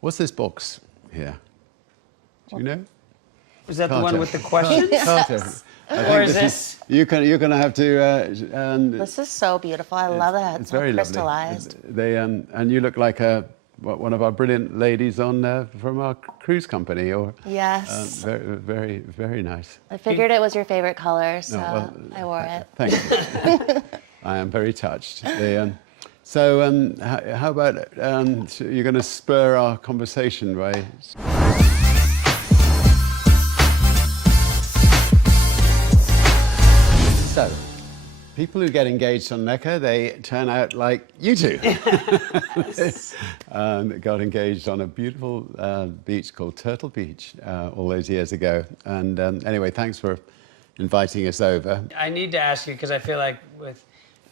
What's this box here? Do you know? Is that the Carter. one with the question? Carter. Or is this? You're going to have to. This is so beautiful. I love that. It's so very crystallized. lovely. They and you look like one of our brilliant ladies on from our cruise company. Or Yes. very, very, very nice. I figured it was your favorite color, so well, I wore it. Thank you. I am very touched. So how about you're going to spur our conversation by. So, people who get engaged on Necker, they turn out like you two. Got engaged on a beautiful beach called Turtle Beach all those years ago. And anyway, thanks for inviting us over. I need to ask you, because I feel like with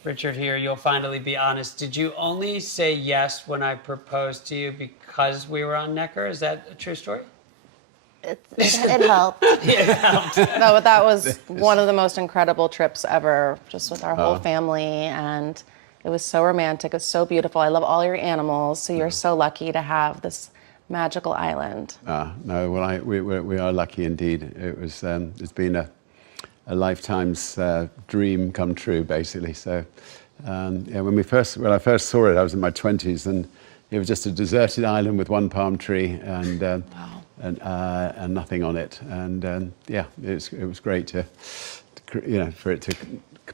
Richard here, you'll finally be honest. Did you only say yes when I proposed to you because we were on Necker? Is that a true story? It helped. No, but that was one of the most incredible trips ever, just with our whole family, and it was so romantic. It's so beautiful. I love all your animals, so you're so lucky to have this magical island. No, well, we are lucky indeed. It was, it's been a lifetime's dream come true, basically. So, yeah, when I first saw it, I was in my 20s, and it was just a deserted island with one palm tree and nothing on it. And yeah, it was great to for it to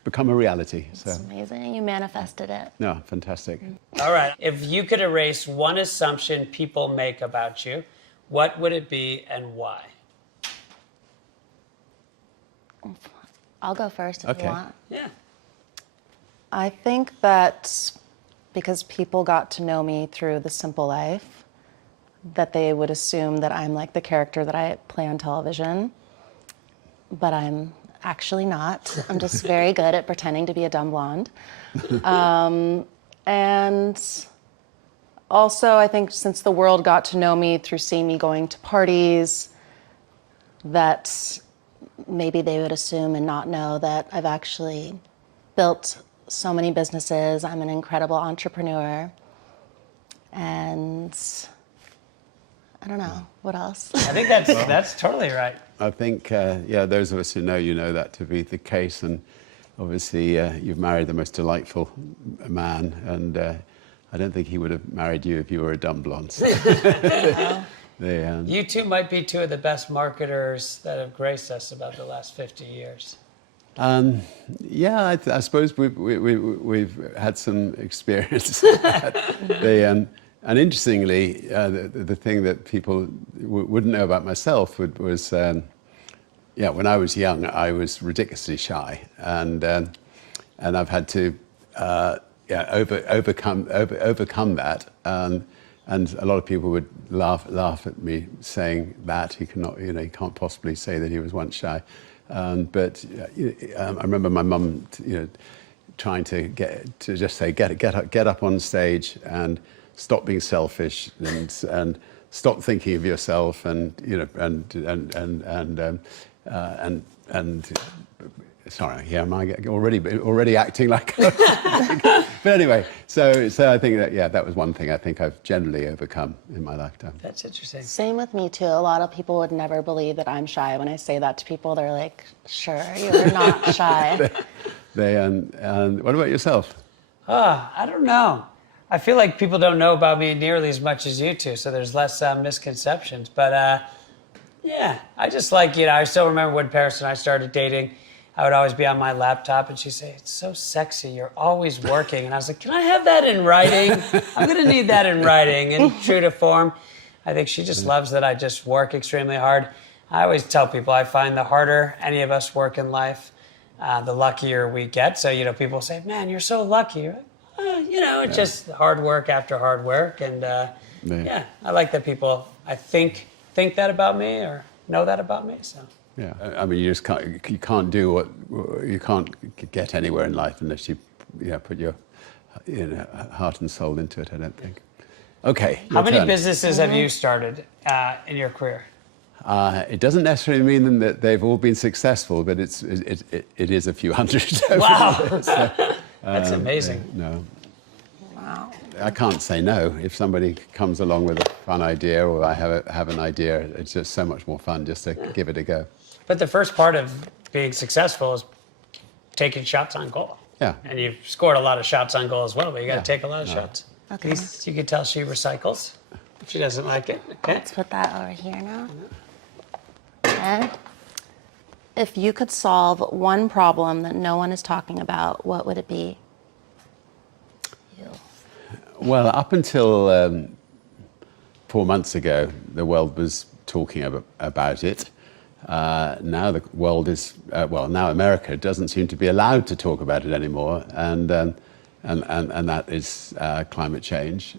become a reality. So. It's amazing. You manifested it. No, fantastic. All right. If you could erase one assumption people make about you, what would it be and why? I'll go first if you want. Yeah. I think that because people got to know me through The Simple Life, that they would assume that I'm like the character that I play on television, but I'm actually not. I'm just very good at pretending to be a dumb blonde. And also, I think since the world got to know me through seeing me going to parties, that maybe they would assume and not know that I've actually built so many businesses. I'm an incredible entrepreneur. And I don't know, what else? I think that's totally right. I think, yeah, those of us who know you know that to be the case. And obviously, you've married the most delightful man. And I don't think he would have married you if you were a dumb blonde. So. You two might be two of the best marketers that have graced us about the last 50 years. Yeah, I suppose we've had some experience. And interestingly, the thing that people wouldn't know about myself was, yeah, when I was young, I was ridiculously shy, and I've had to, yeah, overcome that. And a lot of people would laugh at me saying that he cannot, he can't possibly say that he was once shy. But I remember my mum, trying to just say get up on stage and stop being selfish and stop thinking of yourself and sorry, yeah, am I already acting like? But anyway, so I think that, yeah, that was one thing I think I've generally overcome in my lifetime. That's interesting. Same with me too. A lot of people would never believe that I'm shy. When I say that to people, they're like, "Sure, you're not shy." And what about yourself? I don't know. I feel like people don't know about me nearly as much as you two, so there's less misconceptions. But yeah, I just like, I still remember when Paris and I started dating. I would always be on my laptop, and she'd say, "It's so sexy, you're always working." And I was like, "Can I have that in writing? I'm going to need that in writing." And true to form, I think she just loves that I just work extremely hard. I always tell people I find the harder any of us work in life, the luckier we get. So, people say, "Man, you're so lucky." You're like, it's just hard work after hard work. And yeah, I like that people, I think that about me or know that about me, so. Yeah, I mean, you can't get anywhere in life unless you put your heart and soul into it, I don't think. Okay. How many businesses have you started in your career? It doesn't necessarily mean that they've all been successful, but it is a few hundred. Wow. So, that's amazing. No. Wow. I can't say no if somebody comes along with fun idea or I have an idea, it's just so much more fun just to give it a go. But the first part of being successful is taking shots on goal. Yeah. And you've scored a lot of shots on goal as well, but you got to Yeah. take a lot of shots. Okay. At least you can tell she recycles if she doesn't like it. Okay. Let's put that over here now. And if you could solve one problem that no one is talking about, what would it be? You. Well, up until 4 months ago, the world was talking about it. Now the world is, now America doesn't seem to be allowed to talk about it anymore, and that is climate change,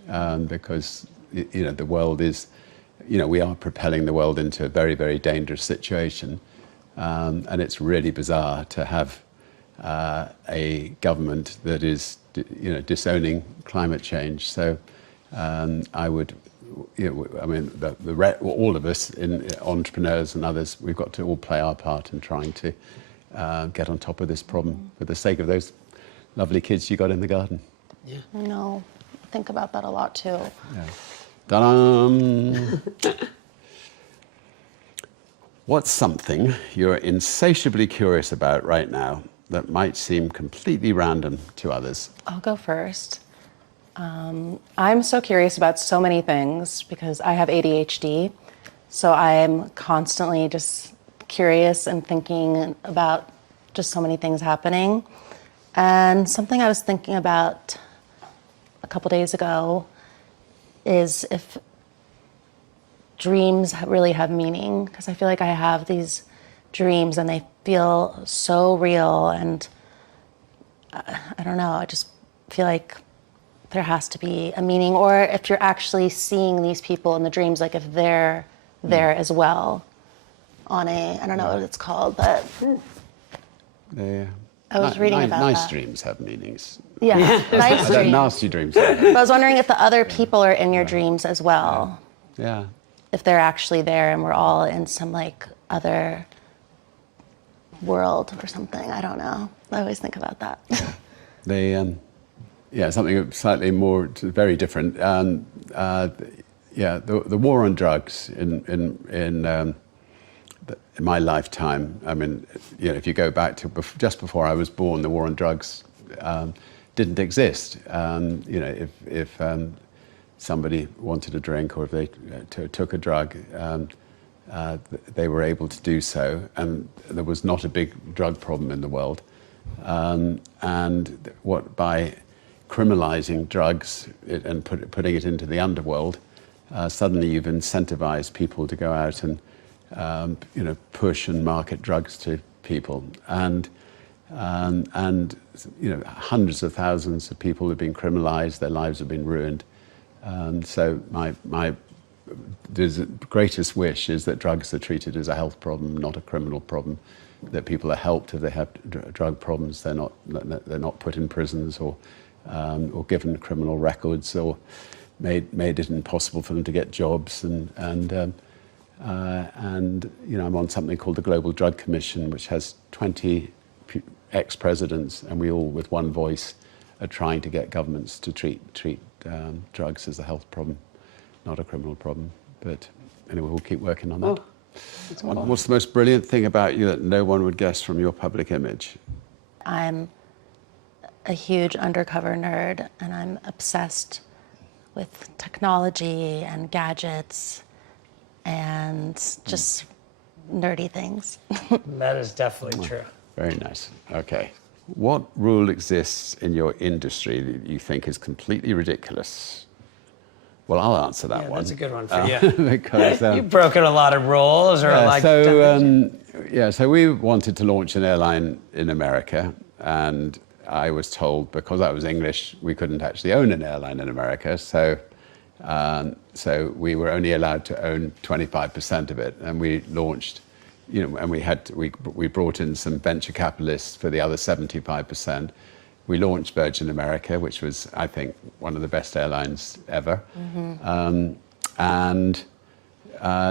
because the world is, we are propelling the world into a very, very dangerous situation, and it's really bizarre to have a government that is, disowning climate change. So I would. All of us, entrepreneurs and others, we've got to all play our part in trying to get on top of this problem for the sake of those lovely kids you got in the garden. Yeah. I know. I think about that a lot too. Yeah. Ta-dam! What's something you're insatiably curious about right now that might seem completely random to others? I'll go first. I'm so curious about so many things because I have ADHD. So I'm constantly just curious and thinking about just so many things happening. And something I was thinking about a couple days ago is if dreams really have meaning, because I feel like I have these dreams and they feel so real, and I don't know, I just feel like there has to be a meaning, or if you're actually seeing these people in the dreams, like if they're there as well on a, I don't know what it's called, but I was reading about nice that. dreams have meanings. Yeah, nice dreams. Nasty dreams. But I was wondering if the other people are in your dreams as well, Yeah. if they're actually there and we're all in some like other world or something. I don't know. I always think about that. Something slightly more, very different. The war on drugs in my lifetime. I mean, if you go back to just before I was born, the war on drugs didn't exist. If somebody wanted a drink or if they took a drug, they were able to do so, and there was not a big drug problem in the world. By criminalizing drugs and putting it into the underworld, suddenly you've incentivized people to go out and push and market drugs to people, and hundreds of thousands of people have been criminalized, their lives have been ruined. So my greatest wish is that drugs are treated as a health problem, not a criminal problem. That people are helped if they have drug problems. They're not put in prisons or given criminal records or made it impossible for them to get jobs. And I'm on something called the Global Drug Commission, which has 20 ex-presidents, and we all, with one voice, are trying to get governments to treat drugs as a health problem, not a criminal problem. But anyway, we'll keep working on that. What's the most brilliant thing about you that no one would guess from your public image? I'm a huge undercover nerd, and I'm obsessed with technology and gadgets and just nerdy things. That is definitely true. Very nice. Okay. What rule exists in your industry that you think is completely ridiculous? Well, I'll answer that one. That's a good one for you. Because, You've broken a lot of rules, or so we wanted to launch an airline in America, and I was told because I was English, we couldn't actually own an airline in America. So we were only allowed to own 25% of it, and we launched. And we brought in some venture capitalists for the other 75%. We launched Virgin America, which was, I think, one of the best airlines ever. Mm-hmm.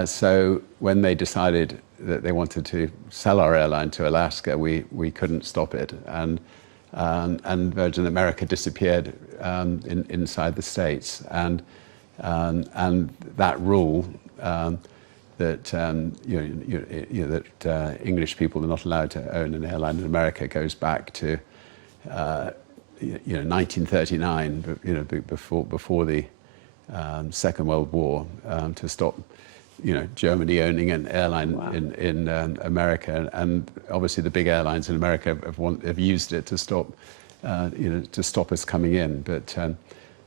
So when they decided that they wanted to sell our airline to Alaska, we couldn't stop it, and Virgin America disappeared inside the States. And And that rule that that English people are not allowed to own an airline in America goes back to 1939, before the Second World War, to stop Germany owning an airline in America, and obviously the big airlines in America have used it to stop us coming in. But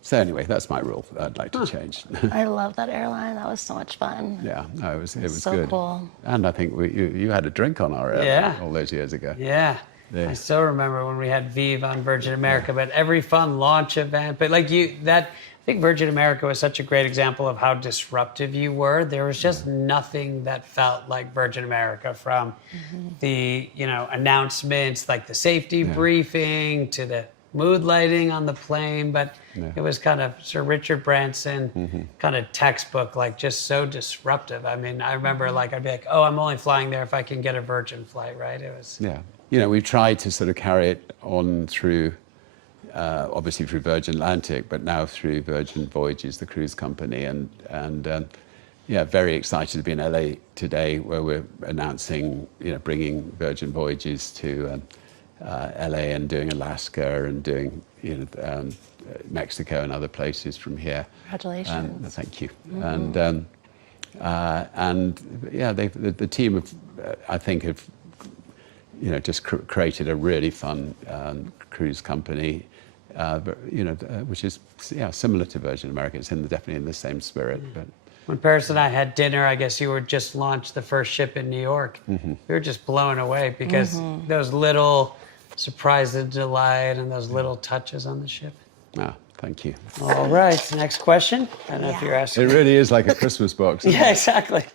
so anyway, that's my rule that I'd like to change. I love that airline. That was so much fun. Yeah, no, it was So good. cool. And I think you had a drink on our airline Yeah. all those years ago. Yeah. Yeah. I still remember when we had Vive on Virgin America, but every fun launch event, but I think Virgin America was such a great example of how disruptive you were. There was just nothing that felt like Virgin America, from the, announcements, like the safety briefing, to the mood lighting on the plane, but it was kind of Sir Richard Branson, kind of textbook, like just so disruptive. I mean, I remember I'd be like, oh, I'm only flying there if I can get a Virgin flight, right? It was... Yeah. We've tried to sort of carry it on through, obviously through Virgin Atlantic, but now through Virgin Voyages, the cruise company. And very excited to be in LA today, where we're announcing, bringing Virgin Voyages to LA, and doing Alaska, and doing, Mexico and other places from here. Congratulations. Thank you. The team I think have just created a really fun cruise company, which is similar to Virgin America. It's definitely in the same spirit. But when Paris and I had dinner, I guess you were just launched the first ship in New York. We were just blown away because those little surprise and delight and those little touches on the ship. Thank you. All right, next question. I don't know if you're asking. It really is like a Christmas box. Isn't Yeah, it? exactly.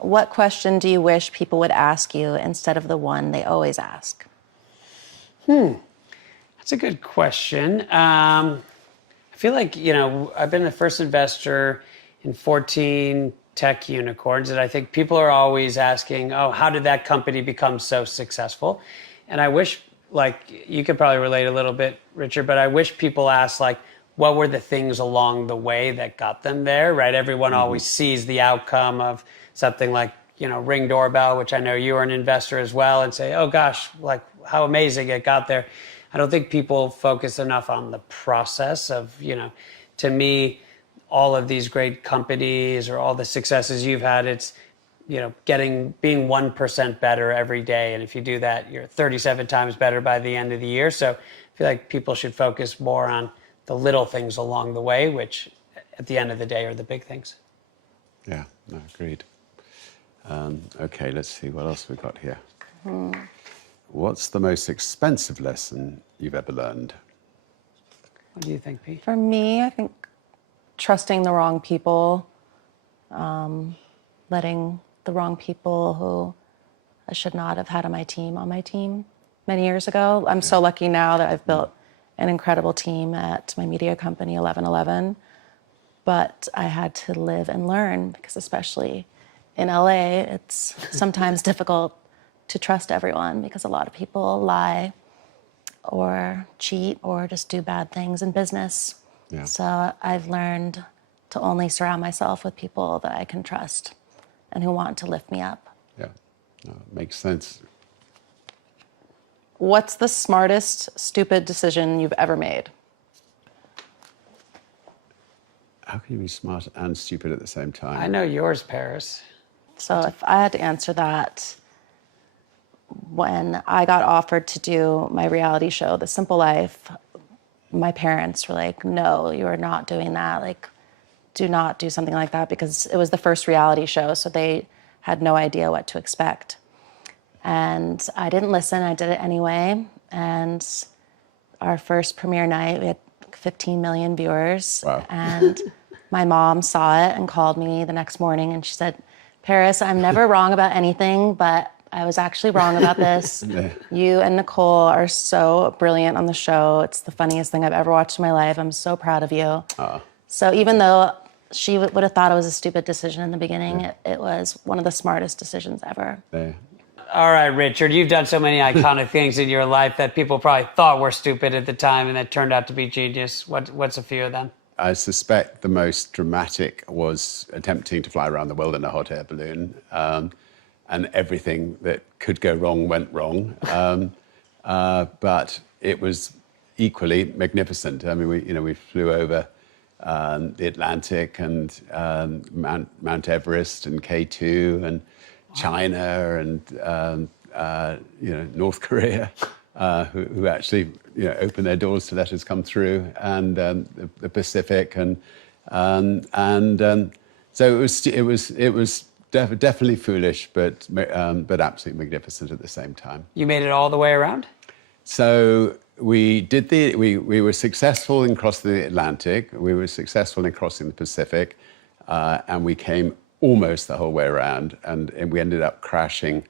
What question do you wish people would ask you instead of the one they always ask? That's a good question. I feel like, I've been the first investor in 14 tech unicorns, and I think people are always asking, oh, how did that company become so successful? And I wish, you could probably relate a little bit, Richard, but I wish people asked, what were the things along the way that got them there, right? Everyone always sees the outcome of something like, Ring Doorbell, which I know you are an investor as well, and say, oh gosh, how amazing it got there. I don't think people focus enough on the process of, to me, all of these great companies or all the successes you've had, it's, being 1% better every day. And if you do that, you're 37 times better by the end of the year. So I feel like people should focus more on the little things along the way, which at the end of the day are the big things. Yeah, no, agreed. Okay, let's see what else we've got here. What's the most expensive lesson you've ever learned? What do you think, Pete? For me, I think trusting the wrong people, letting the wrong people who I should not have had on my team many years ago. I'm so lucky now that I've built an incredible team at my media company, 1111. But I had to live and learn, because especially in LA, it's sometimes difficult to trust everyone, because a lot of people lie or cheat or just do bad things in business. Yeah. So I've learned to only surround myself with people that I can trust and who want to lift me up. Yeah, no, it makes sense. What's the smartest, stupid decision you've ever made? How can you be smart and stupid at the same time? I know yours, Paris. So if I had to answer that, when I got offered to do my reality show, The Simple Life, my parents were like, no, you are not doing that. Do not do something like that, because it was the first reality show, so they had no idea what to expect. And I didn't listen, I did it anyway. And our first premiere night, we had 15 million viewers. Wow. And my mom saw it and called me the next morning, and she said, Paris, I'm never wrong about anything, but I was actually wrong about this. Yeah. You and Nicole are so brilliant on the show. It's the funniest thing I've ever watched in my life. I'm so proud of you. So even though she would have thought it was a stupid decision in the beginning, it was one of the smartest decisions ever. Yeah. All right, Richard, you've done so many iconic things in your life that people probably thought were stupid at the time and that turned out to be genius. What's a few of them? I suspect the most dramatic was attempting to fly around the world in a hot air balloon, and everything that could go wrong went wrong. But it was equally magnificent. I mean, we flew over the Atlantic and Mount Everest and K2 and China and North Korea, who actually opened their doors to let us come through, and the Pacific, and so it was definitely foolish, but absolutely magnificent at the same time. You made it all the way around? So we were successful in crossing the Atlantic. We were successful in crossing the Pacific, and we came almost the whole way around, and we ended up crashing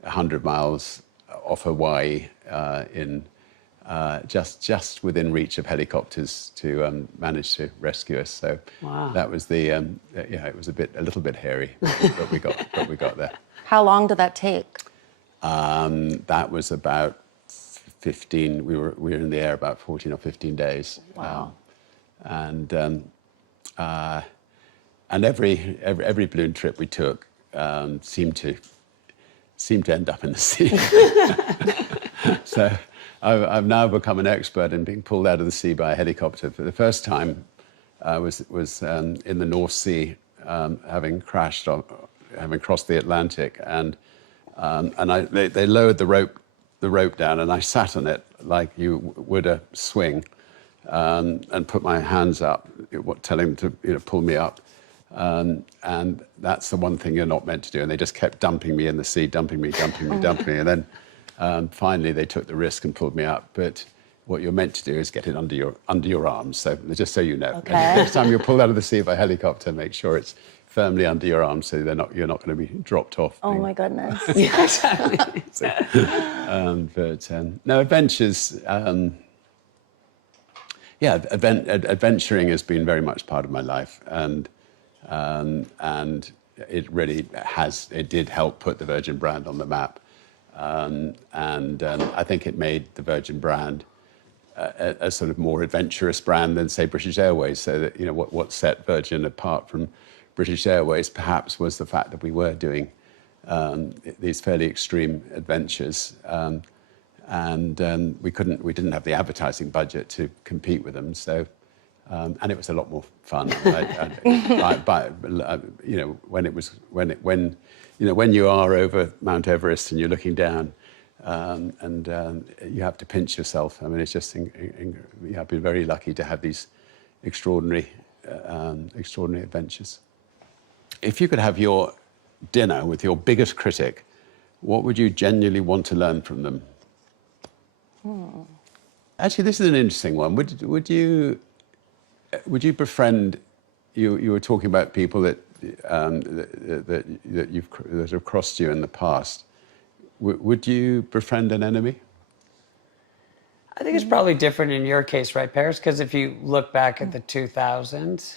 100 miles off Hawaii in just within reach of helicopters to manage to rescue us. So Wow. that was it was a little bit hairy, but we got there. How long did that take? That was about 15. We were in the air about 14 or 15 days. Wow. And every balloon trip we took seemed to end up in the sea. So I've now become an expert in being pulled out of the sea by a helicopter. For the first time, I was in the North Sea, having crossed the Atlantic, and they lowered the rope down, and I sat on it like you would a swing, and put my hands up, telling them to pull me up. And that's the one thing you're not meant to do. And they just kept dumping me in the sea, dumping me. And then finally they took the risk and pulled me up. But what you're meant to do is get it under your arms. So just so you know, Okay. next time you're pulled out of the sea by a helicopter, make sure it's firmly under your arms so you're not going to be dropped off. Oh my goodness. No, adventures. Adventuring has been very much part of my life, and it really did help put the Virgin brand on the map, and I think it made the Virgin brand a sort of more adventurous brand than, say, British Airways. So that what set Virgin apart from British Airways perhaps was the fact that we were doing these fairly extreme adventures, and we didn't have the advertising budget to compete with them. So. And it was a lot more fun. When you are over Mount Everest and you're looking down, and you have to pinch yourself. I mean, it's just I've been very lucky to have these extraordinary adventures. If you could have your dinner with your biggest critic, what would you genuinely want to learn from them? Actually, this is an interesting one. Would you befriend? You were talking about people that have crossed you in the past. Would you befriend an enemy? I think it's probably different in your case, right, Paris? Because if you look back at the 2000s,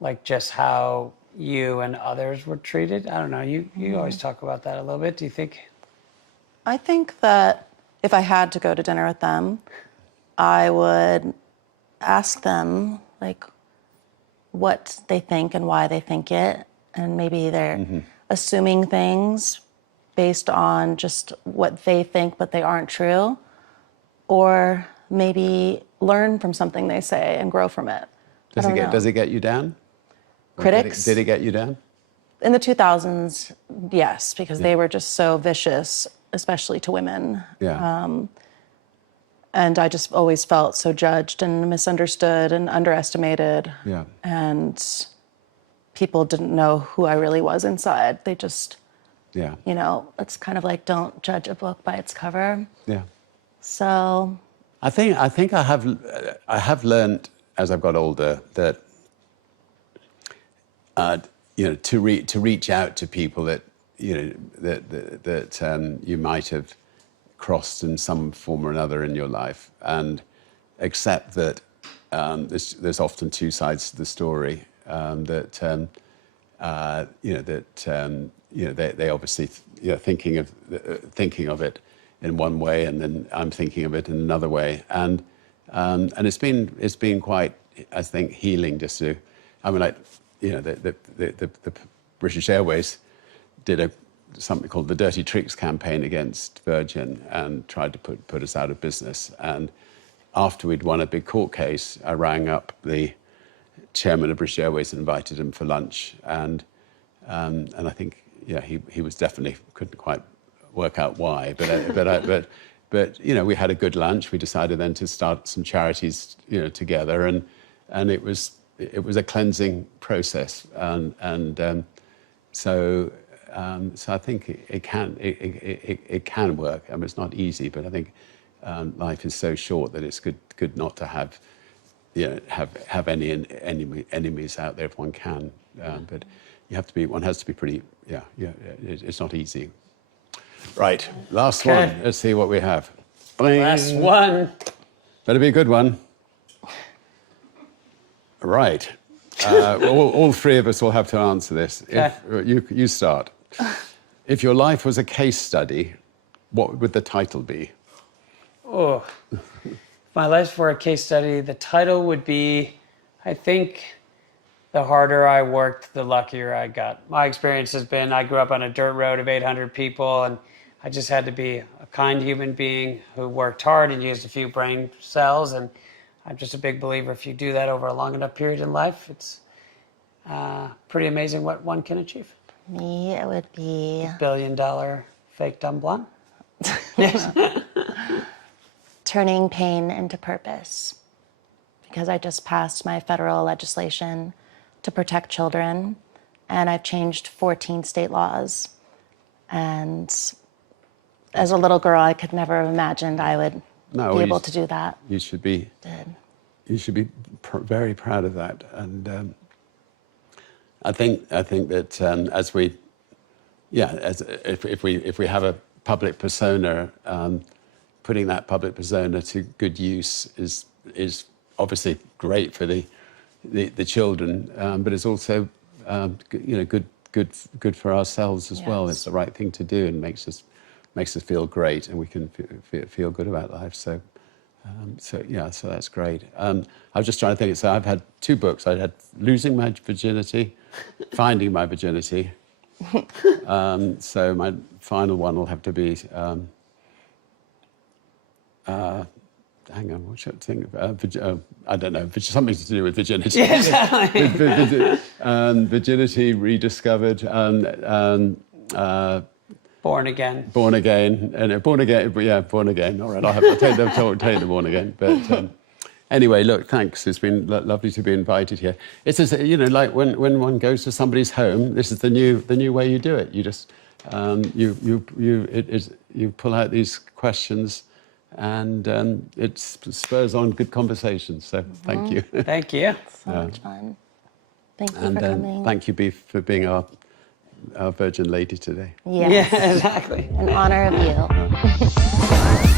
like just how you and others were treated, I don't know. You always talk about that a little bit. Do you think? I think that if I had to go to dinner with them, I would ask them like what they think and why they think it, and maybe they're assuming things based on just what they think but they aren't true, or maybe learn from something they say and grow from it. Does it get you down? Critics? Did it get you down? In the 2000s, yes, because they were just so vicious, especially to women. Yeah. And I just always felt so judged and misunderstood and underestimated. Yeah. And people didn't know who I really was inside. They just, Yeah. it's kind of like don't judge a book by its cover. Yeah. So I think I have learned as I've got older that to reach out to people that you might have crossed in some form or another in your life, and accept that there's often two sides to the story. they obviously thinking of it in one way, and then I'm thinking of it in another way, and it's been quite, I think, healing just to, I mean, like, the British Airways did something called the Dirty Tricks campaign against Virgin and tried to put us out of business. And after we'd won a big court case, I rang up the chairman of British Airways and invited him for lunch. And I think, he was definitely couldn't quite work out why. But we had a good lunch. We decided then to start some charities, together, and it was a cleansing process. So I think it can work. I mean, it's not easy, but I think life is so short that it's good not to have any enemies out there if one can. But one has to be pretty. It's not easy. Right, last Okay. one. Let's see what we have. Last one. Better be a good one. Right. All three of us will have to answer this. Okay. If you start. If your life was a case study, what would the title be? Oh, if my life were a case study, the title would be, I think, the harder I worked, the luckier I got. My experience has been, I grew up on a dirt road of 800 people, and I just had to be a kind human being who worked hard and used a few brain cells. And I'm just a big believer, if you do that over a long enough period in life, it's pretty amazing what one can achieve. Me, it would be $1 billion fake dumb blonde. turning pain into purpose, because I just passed my federal legislation to protect children, and I've changed 14 state laws. And as a little girl, I could never have imagined I would be able to do that. You should be. Did. You should be very proud of that. And I think that if we have a public persona, putting that public persona to good use is obviously great for the children, but it's also good for ourselves as well. Yes. It's the right thing to do, and makes us feel great, and we can feel good about life. So that's great. I was just trying to think. So I've had 2 books. I had Losing My Virginity, Finding My Virginity. So my final one will have to be. Hang on, what should I think of? I don't know, something to do with virginity. Yeah, exactly. Virginity rediscovered. Born again. Born again. Born again. All right, I'll take the born again. But anyway, look, thanks. It's been lovely to be invited here. It's just, like when one goes to somebody's home, this is the new way you do it. You just you pull out these questions, and it spurs on good conversations. So thank you. Thank you. So much fun. Thank you And for coming. thank you, Beef, for being our Virgin Lady today. Yes. Yeah, exactly. In honor of you.